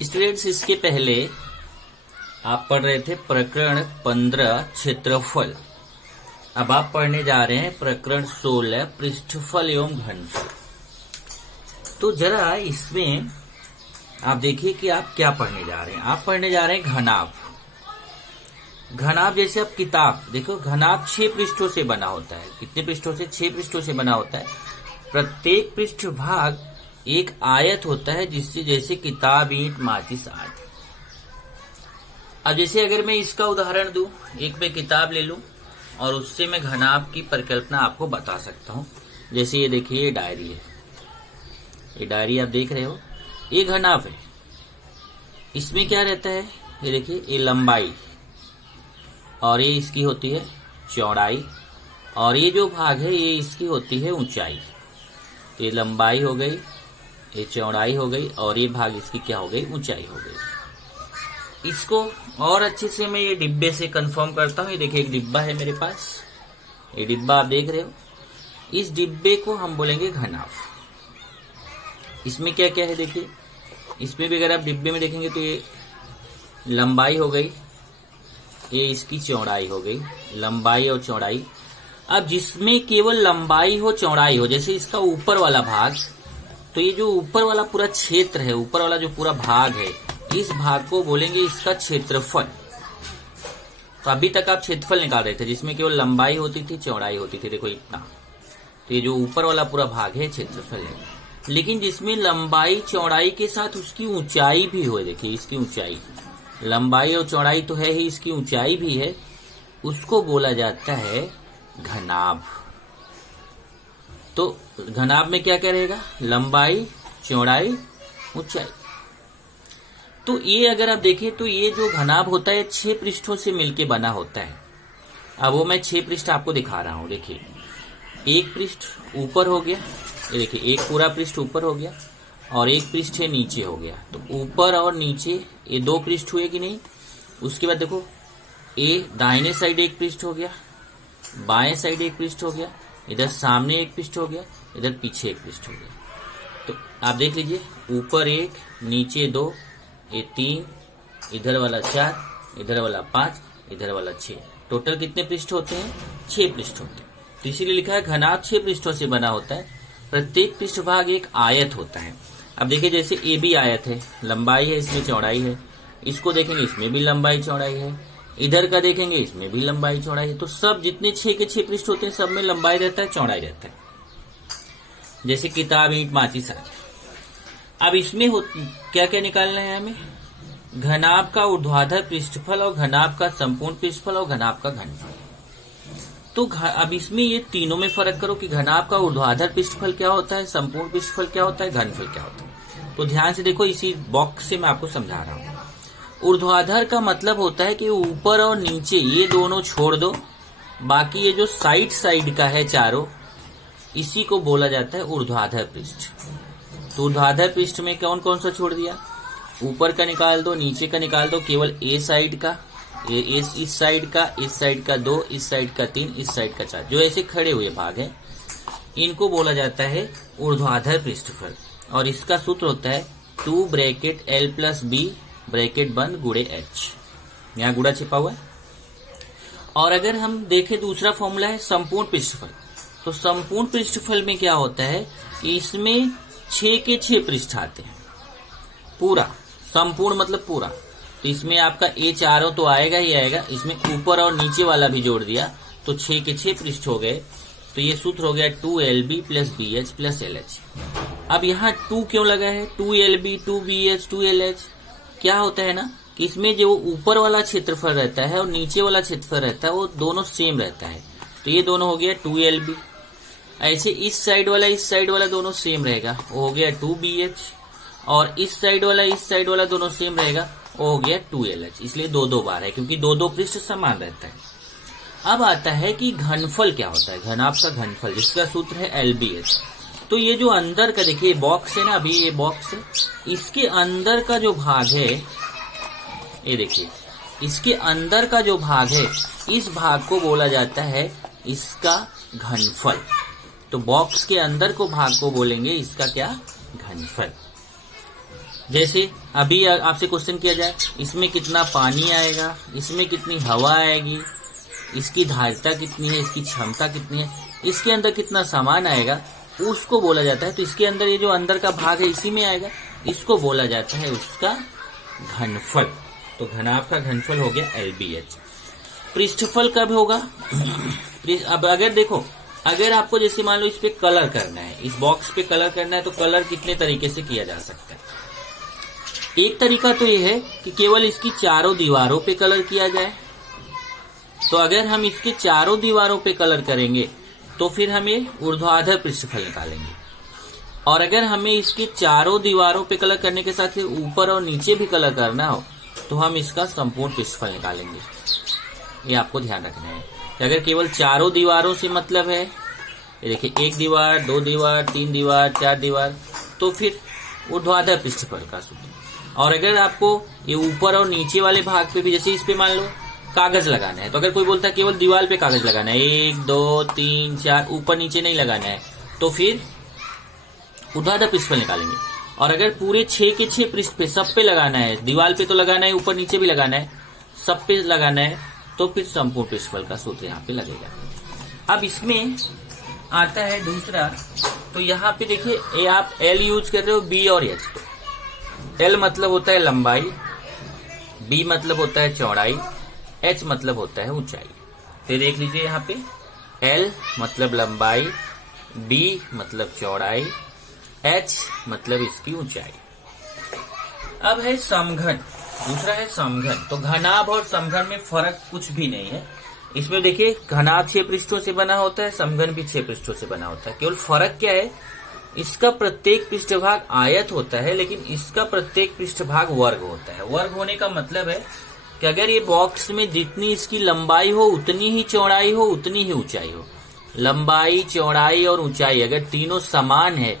Students, इसके पहले आप पढ़ रहे थे प्रकरण 15 क्षेत्रफल। अब आप पढ़ने जा रहे हैं प्रकरण 16 पृष्ठफल एवं घनफल। तो जरा इसमें आप देखिए कि आप क्या पढ़ने जा रहे हैं। आप पढ़ने जा रहे हैं घनाभ। घनाभ जैसे आप किताब देखो, घनाभ 6 पृष्ठों से बना होता है। कितने पृष्ठों से? 6 पृष्ठों से बना होता है। प्रत्येक पृष्ठ भाग एक आयत होता है, जिससे जैसे किताब, ईंट, माचिस आदि। अब जैसे अगर मैं इसका उदाहरण दूं, एक मैं किताब ले लूं और उससे मैं घनाभ की परिकल्पना आपको बता सकता हूं। जैसे ये देखिए, ये डायरी है। ये डायरी आप देख रहे हो, ये घनाभ है। इसमें क्या रहता है? ये देखिए, ये लंबाई और ये इसकी होती है चौड़ाई, और ये जो भाग है ये इसकी होती है ऊंचाई। ये लंबाई हो गई, ये चौड़ाई हो गई, और ये भाग इसकी क्या हो गई? ऊंचाई हो गई। इसको और अच्छे से मैं ये डिब्बे से कंफर्म करता हूं। ये देखिए, एक डिब्बा है मेरे पास। ये डिब्बा आप देख रहे हो। इस डिब्बे को हम बोलेंगे घनाभ। इसमें क्या क्या है देखिए। इसमें भी अगर आप डिब्बे में देखेंगे तो ये लंबाई हो गई, ये इसकी चौड़ाई हो गई, लंबाई और चौड़ाई। अब जिसमें केवल लंबाई हो, चौड़ाई हो, जैसे इसका ऊपर वाला भाग, तो ये जो ऊपर वाला पूरा क्षेत्र है, ऊपर वाला जो पूरा भाग है, इस भाग को बोलेंगे इसका क्षेत्रफल। तो अभी तक आप क्षेत्रफल निकाल रहे थे जिसमें केवल लंबाई होती थी, चौड़ाई होती थी, देखो इतना। तो ये जो ऊपर वाला पूरा भाग है क्षेत्रफल है। लेकिन जिसमें लंबाई चौड़ाई के साथ उसकी ऊंचाई भी हो, देखिए इसकी ऊंचाई, लंबाई और चौड़ाई तो है ही, इसकी ऊंचाई भी है, उसको बोला जाता है घनाभ। तो घनाभ में क्या क्या रहेगा? लंबाई, चौड़ाई, ऊंचाई। तो ये अगर आप देखें तो ये जो घनाभ होता है 6 पृष्ठों से मिलके बना होता है। अब वो मैं 6 पृष्ठ आपको दिखा रहा हूं। देखिए, एक पृष्ठ ऊपर हो गया, ये देखिए एक पूरा पृष्ठ ऊपर हो गया, और एक पृष्ठ है नीचे हो गया। तो ऊपर और नीचे ये 2 पृष्ठ हुए कि नहीं? उसके बाद देखो, ये दाहिने साइड एक पृष्ठ हो गया, बाएं साइड एक पृष्ठ हो गया, इधर सामने एक पृष्ठ हो गया, इधर पीछे एक पृष्ठ हो गया। तो आप देख लीजिए, ऊपर 1, नीचे 2, ये 3, इधर वाला 4, इधर वाला 5, इधर वाला 6। टोटल कितने पृष्ठ होते हैं? 6 पृष्ठ होते हैं। तो इसीलिए लिखा है घनाभ 6 पृष्ठों से बना होता है। प्रत्येक पृष्ठभाग एक आयत होता है। अब देखिए, जैसे ए भी आयत है, लंबाई है, इसमें चौड़ाई है। इसको देखेंगे, इसमें भी लंबाई चौड़ाई है। इधर का देखेंगे, इसमें भी लंबाई चौड़ाई है। तो सब जितने 6 के 6 पृष्ठ होते हैं, सब में लंबाई रहता है, चौड़ाई रहता है। जैसे किताब, ईंट, माचिस आदि। अब इसमें क्या क्या निकालना है हमें? घनाभ का ऊर्ध्वाधर पृष्ठफल, और घनाभ का संपूर्ण पृष्ठफल, और घनाभ का घनफल। तो अब इसमें ये तीनों में फर्क करो कि घनाभ का ऊर्ध्वाधर पृष्ठफल क्या होता है, संपूर्ण पृष्ठफल क्या होता है, घनफल क्या होता है। तो ध्यान से देखो, इसी बॉक्स से मैं आपको समझा रहा हूं। ऊर्ध्वाधर का मतलब होता है कि ऊपर और नीचे ये दोनों छोड़ दो, बाकी ये जो साइड साइड का है चारों, इसी को बोला जाता है ऊर्ध्वाधर पृष्ठ। तो ऊर्ध्वाधर पृष्ठ में कौन कौन सा छोड़ दिया? ऊपर का निकाल दो, नीचे का निकाल दो, केवल ए साइड का, इस साइड का, इस साइड का 2, इस साइड का 3, इस साइड का 4, जो ऐसे खड़े हुए भाग हैं, इनको बोला जाता है ऊर्ध्वाधर पृष्ठफल। और इसका सूत्र होता है 2 ब्रैकेट L + B ब्रैकेट बंद गुणे H। यहाँ गुणा छिपा हुआ है। और अगर हम देखें, दूसरा फॉर्मूला है संपूर्ण पृष्ठफल। तो संपूर्ण पृष्ठफल में क्या होता है कि इसमें 6 के 6 पृष्ठ आते हैं। पूरा संपूर्ण मतलब पूरा। तो इसमें आपका ए चारों तो आएगा ही आएगा, इसमें ऊपर और नीचे वाला भी जोड़ दिया तो 6 के 6 पृष्ठ हो गए। तो ये सूत्र हो गया 2LB + BH + LH। अब यहाँ 2 क्यों लगा है? 2LB, 2BH, 2LH क्या होता है ना कि इसमें जो ऊपर वाला क्षेत्रफल रहता है और नीचे वाला क्षेत्रफल रहता है, वो दोनों सेम रहता है। तो ये दोनों हो गया 2LB। ऐसे इस साइड वाला दोनों सेम रहेगा, वो हो गया 2BH। और इस साइड वाला दोनों सेम रहेगा, वो हो गया 2LH। इसलिए 2 बार है, क्योंकि 2 पृष्ठ समान रहता है। अब आता है कि घनफल क्या होता है? घनाभ का घनफल, जिसका सूत्र है LBH। तो ये जो अंदर का देखिए बॉक्स है ना, अभी ये बॉक्स है, इसके अंदर का जो भाग है, ये देखिए इसके अंदर का जो भाग है, इस भाग को बोला जाता है इसका घनफल। तो बॉक्स के अंदर को भाग को बोलेंगे इसका क्या? घनफल। जैसे अभी आपसे क्वेश्चन किया जाए, इसमें कितना पानी आएगा, इसमें कितनी हवा आएगी, इसकी धारिता कितनी है, इसकी क्षमता कितनी है, इसके अंदर कितना सामान आएगा, उसको बोला जाता है। तो इसके अंदर ये जो अंदर का भाग है इसी में आएगा, इसको बोला जाता है उसका घनफल। तो घनाभ का घनफल हो गया LBH। पृष्ठफल कब होगा? अब अगर देखो, अगर आपको जैसे मान लो इस पे कलर करना है, इस बॉक्स पे कलर करना है, तो कलर कितने तरीके से किया जा सकता है। एक तरीका तो ये है कि केवल इसकी चारों दीवारों पे कलर किया जाए। तो अगर हम इसके चारों दीवारों पे कलर करेंगे तो फिर हमें ऊर्ध्वाधर पृष्ठफल निकालेंगे। और अगर हमें इसके चारों दीवारों पे कलर करने के साथ ऊपर और नीचे भी कलर करना हो तो हम इसका संपूर्ण पृष्ठफल निकालेंगे। ये आपको ध्यान रखना है कि अगर केवल चारों दीवारों से मतलब है, ये देखिए, एक दीवार, दो दीवार, तीन दीवार, चार दीवार, तो फिर ऊर्ध्वाधर पृष्ठफल का सूत्र। और अगर आपको ये ऊपर और नीचे वाले भाग पे भी, जैसे इस पे मान लो कागज लगाना है, तो अगर कोई बोलता है केवल दीवार पे कागज लगाना है, 1 2 3 4, ऊपर नीचे नहीं लगाना है, तो फिर ऊर्ध्वाधर पृष्ठफल निकालेंगे। और अगर पूरे 6 के 6 पृष्ठ पे सब पे लगाना है, दीवार पे तो लगाना है, ऊपर नीचे भी लगाना है, सब पे लगाना है, तो फिर संपूर्ण पृष्ठफल का सूत्र यहाँ पे लगेगा। अब इसमें आता है दूसरा, तो यहाँ पे देखिए, ये आप L यूज कर रहे हो, B और H पे। L मतलब होता है लंबाई, B मतलब होता है चौड़ाई, H मतलब होता है ऊंचाई। फिर देख लीजिए यहाँ पे, L मतलब लंबाई, B मतलब चौड़ाई, H मतलब इसकी ऊंचाई। अब है समघन, दूसरा है समघन। तो घनाभ और समघन में फर्क कुछ भी नहीं है। इसमें देखिए, घनाभ 6 पृष्ठों से बना होता है, समघन भी 6 पृष्ठों से बना होता है। केवल फर्क क्या है, इसका प्रत्येक पृष्ठभाग आयत होता है, लेकिन इसका प्रत्येक पृष्ठभाग वर्ग होता है। वर्ग होने का मतलब है कि अगर ये बॉक्स में जितनी इसकी लंबाई हो उतनी ही चौड़ाई हो, उतनी ही ऊंचाई हो। लंबाई, चौड़ाई और ऊंचाई अगर तीनों समान है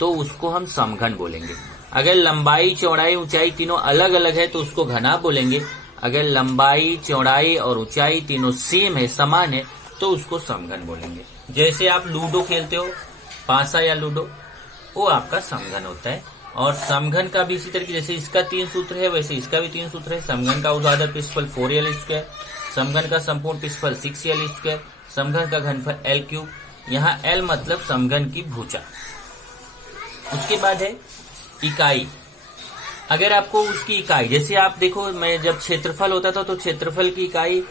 तो उसको हम समघन बोलेंगे। अगर लंबाई, चौड़ाई, ऊंचाई तीनों अलग अलग है तो उसको घनाभ बोलेंगे। अगर लंबाई, चौड़ाई और ऊंचाई तीनों सेम है, समान है, तो उसको समघन बोलेंगे। जैसे आप लूडो खेलते हो, पासा या लूडो, वो आपका समघन होता है। और समघन का भी इसी तरीके, जैसे इसका 3 सूत्र है वैसे इसका भी 3 सूत्र है। समघन का ऊर्ध्वाधर पृष्ठफल 4L², समघन का संपूर्ण पृष्ठफल 6L², समघन का घनफल L3। यहाँ L मतलब समघन की भुजा। उसके बाद है इकाई। अगर आपको उसकी इकाई, जैसे आप देखो, मैं जब क्षेत्रफल होता था तो क्षेत्रफल की इकाई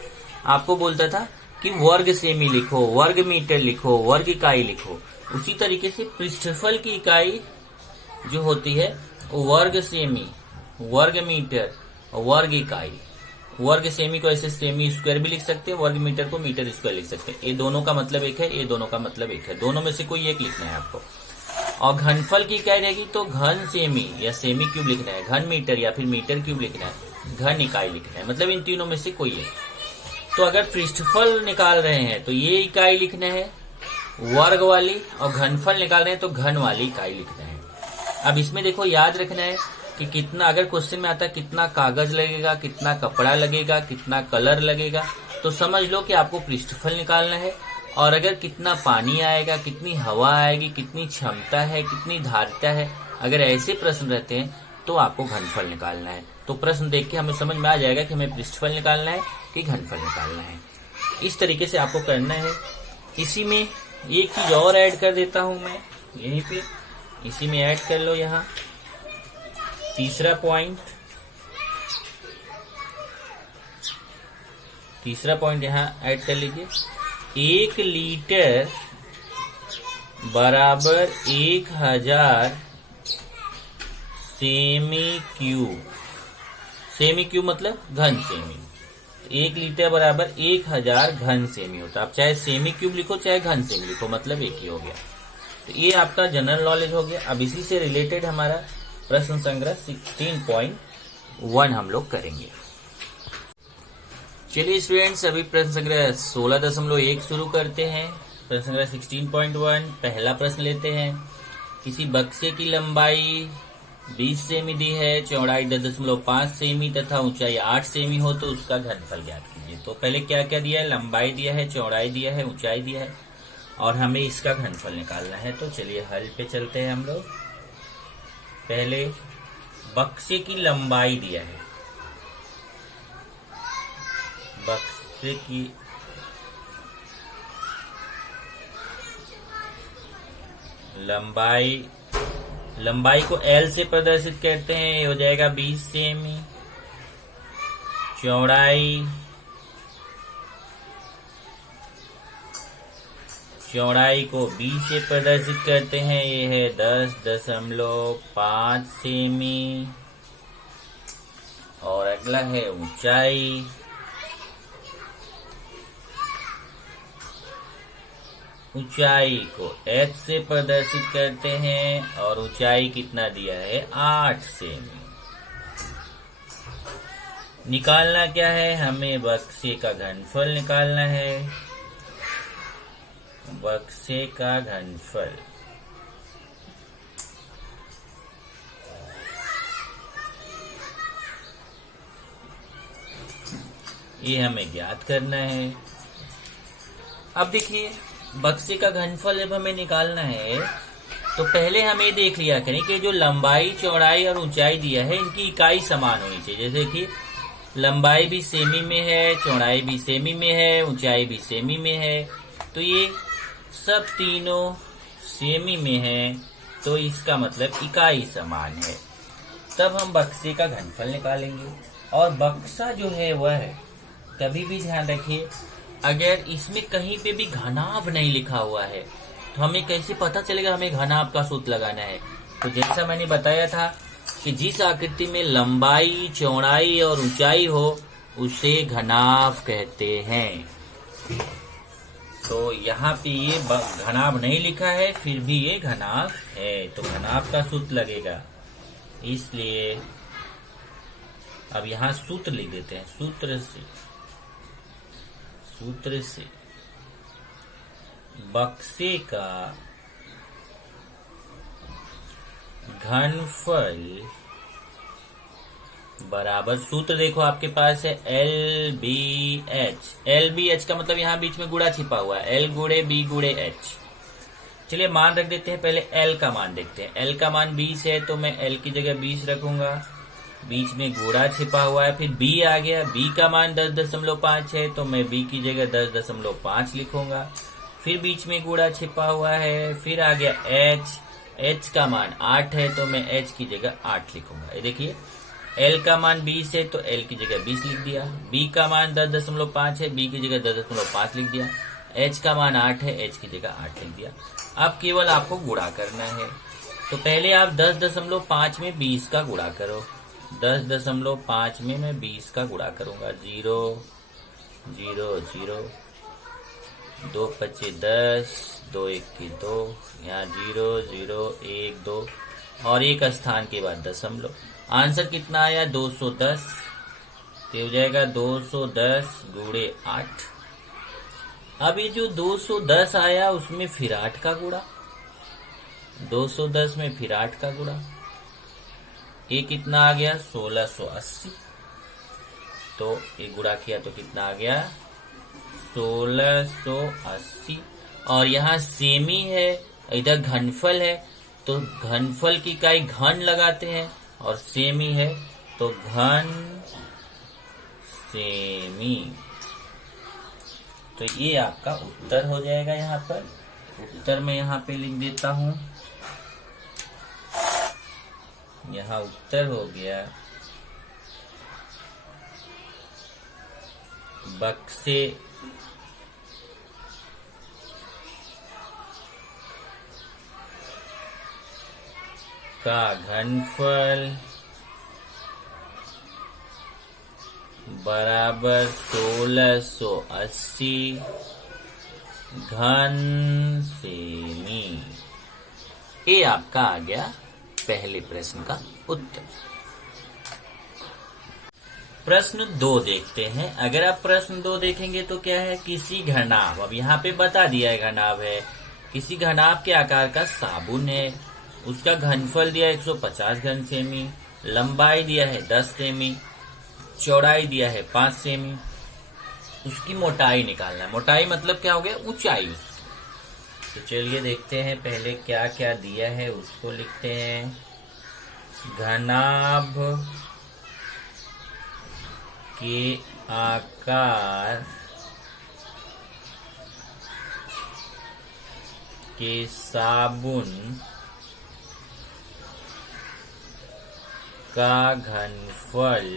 आपको बोलता था कि वर्ग सेमी लिखो, वर्ग मीटर लिखो, वर्ग इकाई लिखो। उसी तरीके से पृष्ठफल की इकाई जो होती है वो वर्ग सेमी, वर्ग मीटर और वर्ग इकाई। वर्ग सेमी को ऐसे सेमी स्क्वायर भी लिख सकते हैं, वर्ग मीटर को मीटर स्क्वायर लिख सकते हैं। ये दोनों का मतलब एक है, ये दोनों का मतलब एक है, दोनों में से कोई एक लिखना है आपको। और घनफल की इकाई रहेगी तो घन सेमी या सेमी क्यूब लिखना है, घन मीटर या फिर मीटर क्यूब लिखना है, घन इकाई लिखना है, मतलब इन तीनों में से कोई एक। तो अगर पृष्ठफल निकाल रहे हैं तो ये इकाई लिखना है वर्ग वाली, और घनफल निकाल रहे हैं तो घन वाली इकाई लिखना है। अब इसमें देखो, याद रखना है कि कितना, अगर क्वेश्चन में आता है कितना कागज लगेगा, कितना कपड़ा लगेगा, कितना कलर लगेगा, तो समझ लो कि आपको पृष्ठफल निकालना है। और अगर कितना पानी आएगा, कितनी हवा आएगी, कितनी क्षमता है, कितनी धारिता है, अगर ऐसे प्रश्न रहते हैं तो आपको घनफल निकालना है। तो प्रश्न देख के हमें समझ में आ जाएगा कि हमें पृष्ठफल निकालना है कि घनफल निकालना है। इस तरीके से आपको करना है। इसी में एक चीज और ऐड कर देता हूं मैं, यहीं पे इसी में ऐड कर लो। यहाँ तीसरा पॉइंट यहाँ ऐड कर लीजिए। 1 लीटर बराबर 1000 सेमी क्यूब। सेमी क्यूब मतलब घन सेमी। 1 लीटर बराबर 1000 घन सेमी होता है। आप चाहे सेमी क्यूब लिखो चाहे घन सेमी लिखो, मतलब एक ही हो गया। तो ये आपका जनरल नॉलेज हो गया। अब इसी से रिलेटेड हमारा प्रश्न संग्रह 16.1 हम लोग करेंगे। चलिए स्टूडेंट्स, अभी प्रश्न संग्रह 16.1 शुरू करते हैं। प्रश्न संग्रह 16.1 पहला प्रश्न लेते हैं। किसी बक्से की लंबाई 20 सेमी दी है, चौड़ाई 10.5 सेमी तथा ऊंचाई 8 सेमी हो तो उसका घनफल ज्ञात कीजिए। तो पहले क्या क्या दिया है, लंबाई दिया है, चौड़ाई दिया है, ऊंचाई दिया है और हमें इसका घनफल निकालना है। तो चलिए हल पे चलते हैं हम लोग। पहले बक्से की लंबाई दिया है, बक्से की लंबाई को L से प्रदर्शित करते हैं, ये हो जाएगा 20 सेमी। चौड़ाई को B से प्रदर्शित करते हैं, ये है 10.5 सेमी। और अगला है ऊंचाई, ऊंचाई को H से प्रदर्शित करते हैं और ऊंचाई कितना दिया है 8 सेमी। निकालना क्या है, हमें बक्से का घनफल निकालना है, बक्से का घनफल। ये हमें ज्ञात करना है। अब देखिए बक्से का घनफल जब हमें निकालना है तो पहले हमें देख लिया करें कि जो लंबाई, चौड़ाई और ऊंचाई दिया है इनकी इकाई समान होनी चाहिए। जैसे कि लंबाई भी सेमी में है, चौड़ाई भी सेमी में है, ऊंचाई भी सेमी में है, तो ये सब तीनों सेमी में है, तो इसका मतलब इकाई समान है। तब हम बक्से का घनफल निकालेंगे। और बक्सा जो है वह कभी भी ध्यान रखिए, अगर इसमें कहीं पे भी घनाभ नहीं लिखा हुआ है तो हमें कैसे पता चलेगा हमें घनाभ का सूत्र लगाना है। तो जैसा मैंने बताया था कि जिस आकृति में लंबाई, चौड़ाई और ऊंचाई हो उसे घनाभ कहते हैं। तो यहाँ पे ये घनाभ नहीं लिखा है, फिर भी ये घनाभ है, तो घनाभ का सूत्र लगेगा। इसलिए अब यहाँ सूत्र लिख देते हैं। सूत्र से बक्से का घनफल बराबर, सूत्र देखो आपके पास है LBH। LBH का मतलब यहाँ बीच में गुणा छिपा हुआ है, L गुणे B गुणे H। चलिए मान रख देते हैं, पहले L का मान देखते हैं। L का मान 20 है तो मैं L की जगह 20 रखूंगा, बीच में गुणा छिपा हुआ है। फिर B आ गया, B का मान 10.5 है तो मैं B की जगह 10.5 लिखूंगा। फिर बीच में गुणा छिपा हुआ है। फिर आ गया H का मान 8 है तो मैं H की जगह 8 लिखूंगा। ये देखिए L का मान 20 है तो L की जगह 20 लिख दिया। B का मान 10.5 है, B की जगह 10.5 लिख दिया। H का मान 8 है, H की जगह 8 लिख दिया। अब केवल आपको गुणा करना है, तो पहले आप 10.5 में 20 का गुणा करो। 10.5 में मैं 20 का गुणा करूंगा। 0 0 0, 2 पच्चे 10, 2 1 2, यहाँ 0 0 1 2 और एक स्थान के बाद दशमलव। आंसर कितना आया 210, तो हो जाएगा 210 गुणे 8। अब ये जो 210 आया उसमें फिर 8 का गुणा, 210 में फिर 8 का गुणा, ये कितना आ गया 1680। तो ये गुणा किया तो कितना आ गया 1680। और यहाँ सेमी है, इधर घनफल है तो घनफल की इकाई घन लगाते हैं, और सेमी है तो घन सेमी। तो ये आपका उत्तर हो जाएगा। यहाँ पर उत्तर मैं यहाँ पे लिख देता हूं। यहाँ उत्तर हो गया बक्से का घनफल बराबर 1680 घन सेमी। ये आपका आ गया पहले प्रश्न का उत्तर। प्रश्न 2 देखते हैं। अगर आप प्रश्न 2 देखेंगे तो क्या है, किसी घनाभ, अब यहाँ पे बता दिया है घनाभ है, किसी घनाभ के आकार का साबुन है, उसका घनफल दिया 150 घन सेमी, लंबाई दिया है 10 सेमी, चौड़ाई दिया है 5 सेमी, उसकी मोटाई निकालना है। मोटाई मतलब क्या हो गया, ऊंचाई उसकी। तो चलिए देखते हैं पहले क्या क्या दिया है उसको लिखते हैं। घनाभ के आकार के साबुन का घनफल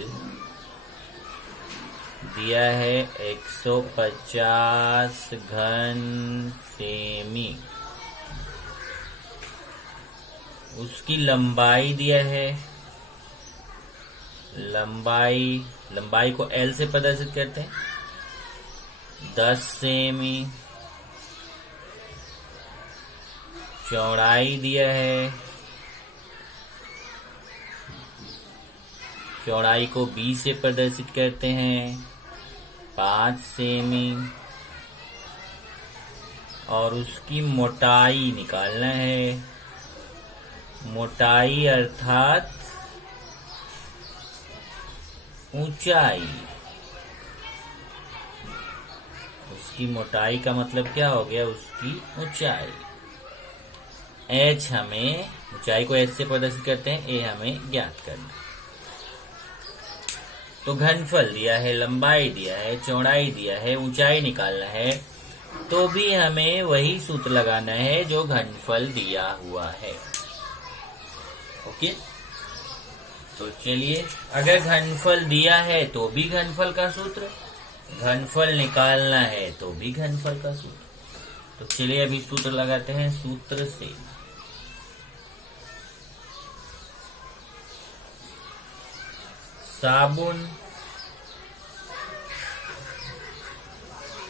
दिया है 150 घन सेमी। उसकी लंबाई दिया है, लंबाई को L से प्रदर्शित करते हैं 10 सेमी। चौड़ाई दिया है, चौड़ाई को B से प्रदर्शित करते हैं 5 सेमी। और उसकी मोटाई निकालना है, मोटाई अर्थात ऊंचाई। उसकी मोटाई का मतलब क्या हो गया, उसकी ऊंचाई। H हमें, ऊंचाई को H से प्रदर्शित करते हैं, A हमें ज्ञात करना। तो घनफल दिया है, लंबाई दिया है, चौड़ाई दिया है, ऊंचाई निकालना है, तो भी हमें वही सूत्र लगाना है जो घनफल दिया हुआ है। ओके, तो चलिए, अगर घनफल दिया है तो भी घनफल का सूत्र, घनफल निकालना है तो भी घनफल का सूत्र। तो चलिए अभी सूत्र लगाते हैं। सूत्र से साबुन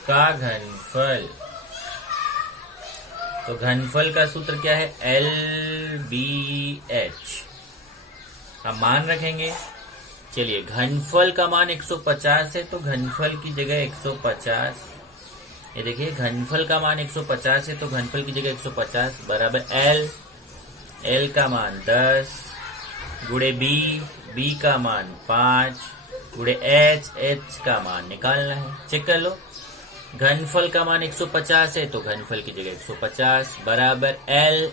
का घनफल, तो घनफल का सूत्र क्या है, LBH। अब मान रखेंगे। चलिए, घनफल का मान 150 है, तो घनफल की जगह 150, ये देखिए घनफल का मान 150 है, तो घनफल की जगह 150 बराबर L का मान 10 गुणे B का मान 5 गुणे H का मान निकालना है। चेक कर लो, घनफल का मान 150 है, तो घनफल की जगह 150 बराबर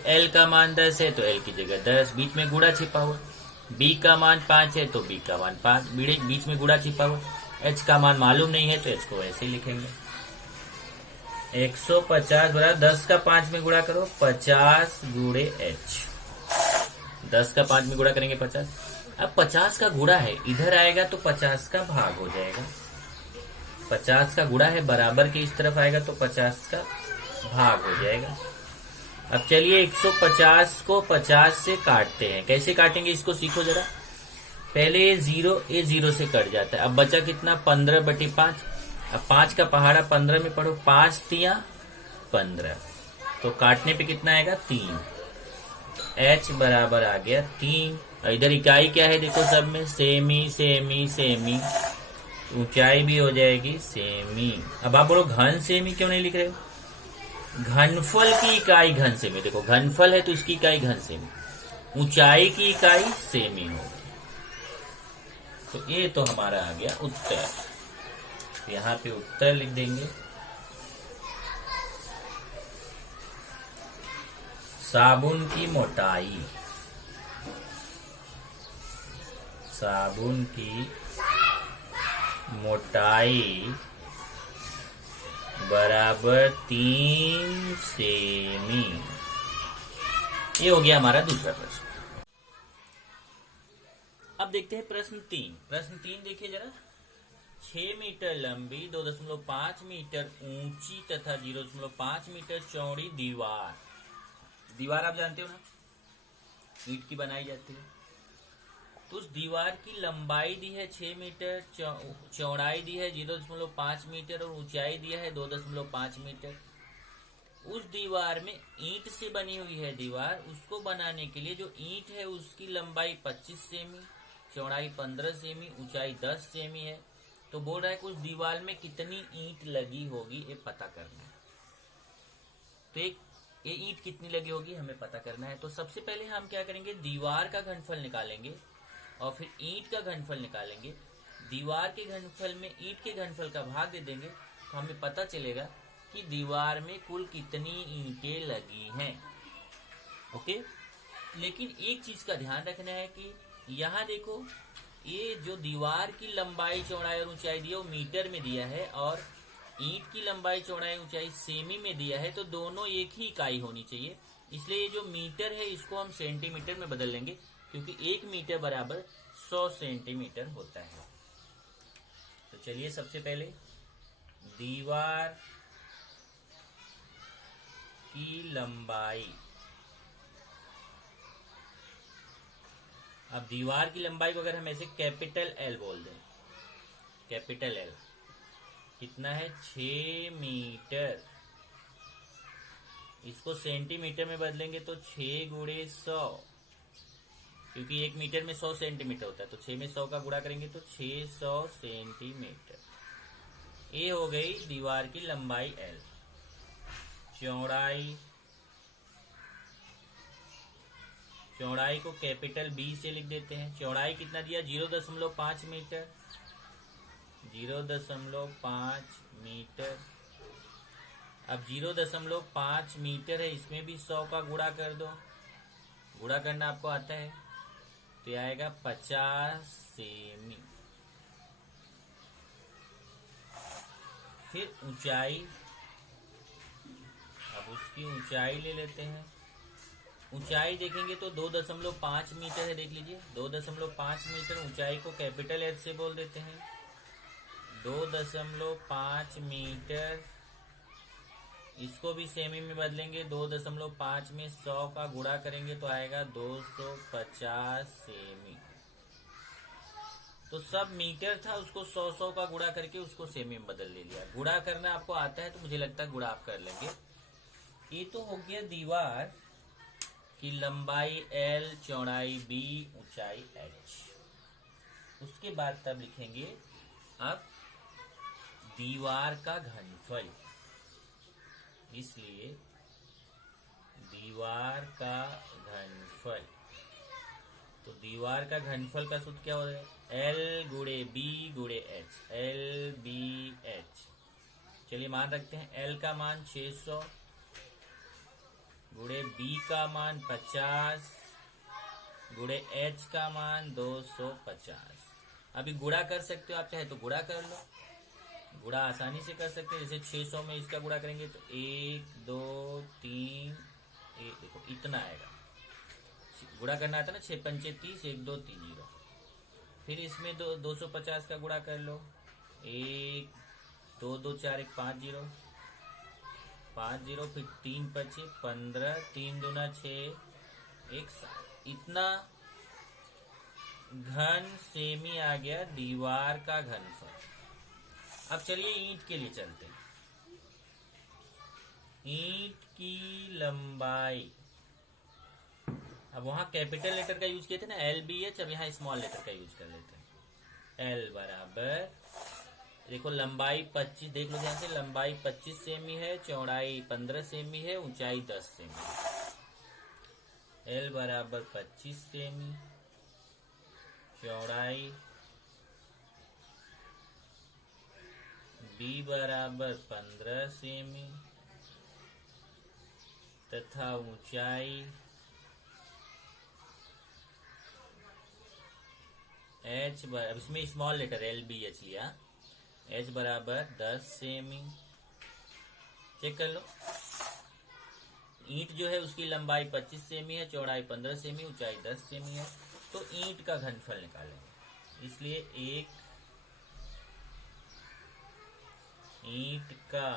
L का मान 10 है, तो L की जगह 10, बीच में गुणा छिपा हुआ। B का मान 5 है, तो B का मान 5, बीच में गुणा छिपा हुआ। H का मान मालूम नहीं है, तो H को ऐसे ही लिखेंगे। 150 बराबर 10 का 5 में गुणा करो, 50 गुणे H। 10 का 5 में गुणा करेंगे 50। अब 50 का गुणा है, इधर आएगा तो 50 का भाग हो जाएगा। 50 का गुणा है, बराबर के इस तरफ आएगा तो 50 का भाग हो जाएगा। अब चलिए 150 को 50 से काटते हैं। कैसे काटेंगे इसको सीखो जरा। पहले ये 0 से कट जाता है। अब बचा कितना, 15/5। अब 5 का पहाड़ा 15 में पढ़ो, 5 तिया 15, तो काटने पे कितना आएगा, 3। H बराबर आ गया 3। इधर इकाई क्या है देखो, सब में सेमी, ऊंचाई भी हो जाएगी सेमी। अब आप बोलो घन सेमी क्यों नहीं लिख रहे हो, घनफल की इकाई घन सेमी। देखो घनफल है तो इसकी इकाई घन सेमी, ऊंचाई की इकाई सेमी होगी। तो ये तो हमारा आ गया उत्तर। तो यहां पे उत्तर लिख देंगे, साबुन की मोटाई, साबुन की मोटाई बराबर 3 सेमी। ये हो गया हमारा दूसरा प्रश्न। अब देखते हैं प्रश्न 3। प्रश्न 3 देखिए जरा। 6 मीटर लंबी, 2.5 मीटर ऊंची तथा 0.5 मीटर चौड़ी दीवार। दीवार आप जानते हो ना, ईंट की बनाई जाती है। तो उस दीवार की लंबाई दी है 6 मीटर, चौड़ाई दी है 0.5 मीटर और ऊंचाई दिया है 2.5 मीटर। उस दीवार में ईंट से बनी हुई है दीवार, उसको बनाने के लिए जो ईंट है उसकी लंबाई 25 सेमी, चौड़ाई 15 सेमी, ऊंचाई 10 सेमी है। तो बोल रहा है कि उस दीवार में कितनी ईंट लगी होगी ये पता करना है। तो ये ईंट कितनी लगी होगी हमें पता करना है। तो सबसे पहले हम क्या करेंगे, दीवार का घनफल निकालेंगे और फिर ईंट का घनफल निकालेंगे। दीवार के घनफल में ईंट के घनफल का भाग दे देंगे तो हमें पता चलेगा कि दीवार में कुल कितनी ईंटें लगी हैं। ओके, लेकिन एक चीज का ध्यान रखना है कि यहाँ देखो, ये जो दीवार की लंबाई चौड़ाई और ऊंचाई दिया वो मीटर में दिया है, और ईंट की लंबाई चौड़ाई ऊंचाई सेमी में दिया है, तो दोनों एक ही इकाई होनी चाहिए। इसलिए ये जो मीटर है इसको हम सेंटीमीटर में बदल लेंगे, क्योंकि 1 मीटर बराबर 100 सेंटीमीटर होता है। तो चलिए सबसे पहले दीवार की लंबाई, अब दीवार की लंबाई को अगर हम ऐसे कैपिटल एल बोल दें, कैपिटल एल कितना है 6 मीटर, इसको सेंटीमीटर में बदलेंगे तो 6 गुणे 100, क्योंकि 1 मीटर में 100 सेंटीमीटर होता है, तो 6 में 100 का गुणा करेंगे तो 600 सेंटीमीटर। ये हो गई दीवार की लंबाई एल। चौड़ाई, चौड़ाई को कैपिटल बी से लिख देते हैं। चौड़ाई कितना दिया 0.5 मीटर, 0.5 मीटर। अब 0.5 मीटर है, इसमें भी 100 का गुणा कर दो, गुणा करना आपको आता है, तो यह आएगा 50 सेमी। फिर ऊंचाई, अब उसकी ऊंचाई ले लेते हैं। ऊंचाई देखेंगे तो 2.5 मीटर है, देख लीजिए 2.5 मीटर। ऊंचाई को कैपिटल एच से बोल देते हैं, 2.5 मीटर। इसको भी सेमी में बदलेंगे, 2.5 में 100 का गुणा करेंगे तो आएगा 250 सेमी। तो सब मीटर था, उसको 100 का गुणा करके उसको सेमी में बदल ले लिया। गुणा करना आपको आता है तो मुझे लगता है गुणा आप कर लेंगे। ये तो हो गया दीवार की लंबाई L, चौड़ाई B, ऊंचाई H। उसके बाद तब लिखेंगे अब दीवार का घनफल। इसलिए दीवार का घनफल, तो दीवार का घनफल का सूत्र क्या हो रहा है, L गुणे B गुणे H, LBH। चलिए मान रखते हैं, L का मान 600 गुणे B का मान 50 गुणे H का मान 250। अभी गुणा कर सकते हो आप, चाहे तो गुणा कर लो, गुणा आसानी से कर सकते हैं। जैसे 600 में इसका गुणा करेंगे तो 1 2 3, देखो इतना आएगा। गुणा करना आता ना, 6 पंचे 30, 1 2 3 0। फिर इसमें 250 का गुणा कर लो, 1 2 2 4 1 5 0 5 0, फिर 3 5 15, 3 दूना 6 1 7। इतना घन सेमी आ गया दीवार का घनफल। अब चलिए ईंट के लिए चलते हैं। ईंट की लंबाई, अब वहां कैपिटल लेटर का यूज किए थे ना LBH, अब यहाँ स्मॉल लेटर का यूज कर लेते हैं। L बराबर, देखो लंबाई 25, देख लो ध्यान से, लंबाई 25 सेमी है, चौड़ाई 15 सेमी है, ऊंचाई 10 सेमी है। L बराबर 25 सेमी, चौड़ाई B बराबर 15 सेमी तथा ऊंचाई H बराबर, इसमें स्मॉल लेटर LBH लिया, H बराबर 10 सेमी। चेक कर लो, ईंट जो है उसकी लंबाई 25 सेमी है, चौड़ाई 15 सेमी, ऊंचाई 10 सेमी है। तो ईंट का घनफल निकालेंगे, इसलिए एक ईंट का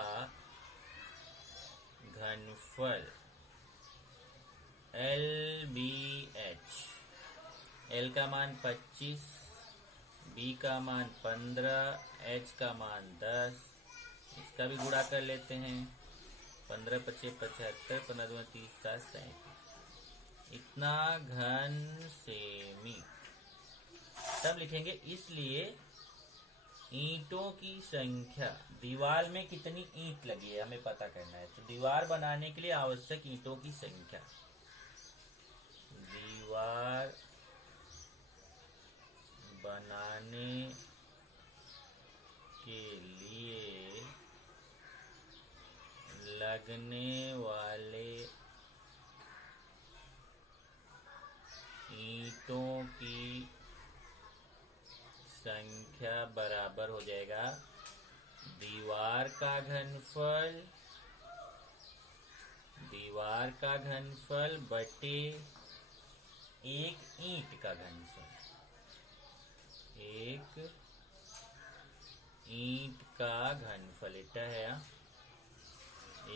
घनफल LBH, L का मान 25, B का मान 15, H का मान 10। इसका भी गुणा कर लेते हैं, 15 पच्चीस 75, 15 दूना 30, 7 37। इतना घन सेमी। तब लिखेंगे, इसलिए ईंटों की संख्या, दीवार में कितनी ईंट लगी है हमें पता करना है, तो दीवार बनाने के लिए आवश्यक ईंटों की संख्या, दीवार बनाने के लिए लगने वाले ईंटों की संख्या बराबर हो जाएगा दीवार का घनफल बटे एक ईंट का घनफल। एक ईंट का घनफल इतना है,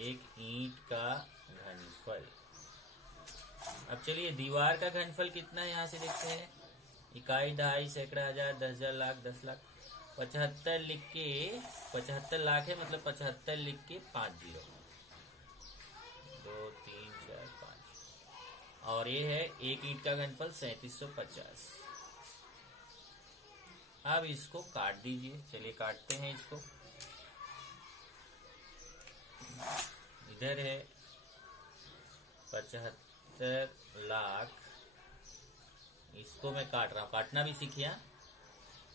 एक ईंट का घनफल। अब चलिए दीवार का घनफल कितना है यहां से देखते हैं। इकाई, दहाई, सैकड़ा, हजार, 10,000, लाख, 10 लाख। 75 लिख के, 75 लाख है मतलब 75 लिख के 5 जीरो, 2 3 4 5। और ये है एक ईंट का घनफल 3750। अब इसको काट दीजिए। चलिए काटते हैं इसको। इधर है 75 लाख, इसको मैं काट रहा हूं, काटना भी सीखिए।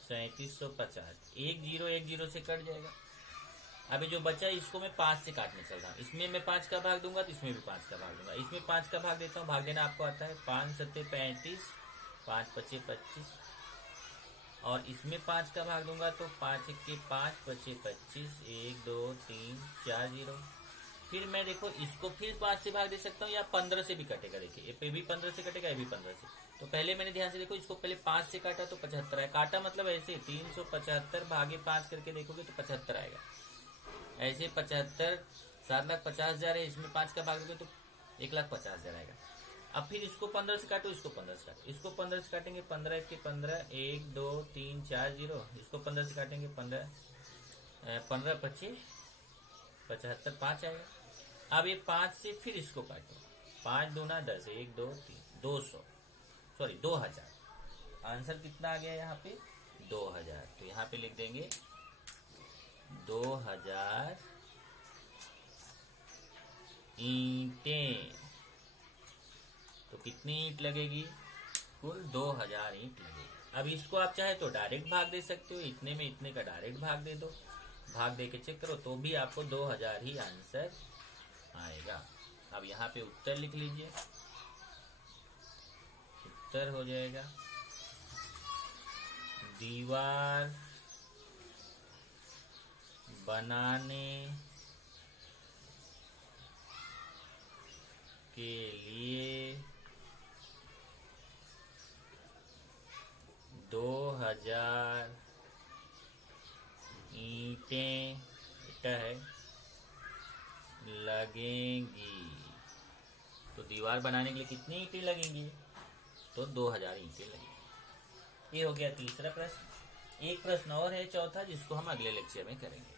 3750, एक जीरो से कट जाएगा। अभी जो बचा इसको मैं 5 से काटने चल रहा हूं। इसमें मैं 5 का भाग दूंगा तो इसमें भी 5 का भाग दूंगा। इसमें 5 का भाग देता हूं, भाग देना आपको आता है। 5 सत्ते 35, 5 पचे 25। और इसमें 5 का भाग दूंगा तो 5 के 5 पचे 25, 1 2 3 4 जीरो। फिर मैं देखो इसको फिर 5 से भाग दे सकता हूँ या 15 से भी कटेगा। देखिए ये भी 15 से कटेगा, ये भी 15 से। तो पहले मैंने ध्यान से देखो, इसको पहले 5 से काटा तो 75 है। काटा मतलब ऐसे 375 भागे 5 करके देखोगे तो 75 आएगा। ऐसे 75, 7,50,000 है, इसमें 5 का भाग दोगे तो 1,50,000 आएगा। अब फिर इसको 15 से काटो, इसको 15 से काटो। इसको 15 से काटेंगे 15 के 15, 1 2 3 4 जीरो। इसको 15 से काटेंगे 15 पचे 75, 5 आएगा। अब ये 5 से फिर इसको काटो, 5 दूना 10, 1 2 3, 2000। आंसर कितना आ गया यहाँ पे? 2000। तो यहाँ पे लिख देंगे 2000 ईंटें। तो कितनी ईंट लगेगी? कुल 2000 ईंट लगेगी। अब इसको आप चाहे तो डायरेक्ट भाग दे सकते हो, इतने में इतने का डायरेक्ट भाग दे दो, भाग दे के चेक करो तो भी आपको 2000 ही आंसर आएगा। अब यहाँ पे उत्तर लिख लीजिए। उत्तर हो जाएगा दीवार बनाने के लिए 2000 ईंटें लगेंगी। तो दीवार बनाने के लिए कितनी ईंटें लगेंगी? तो 2000 ईंटें लगेंगी। ये हो गया तीसरा प्रश्न। एक प्रश्न और है चौथा, जिसको हम अगले लेक्चर में करेंगे।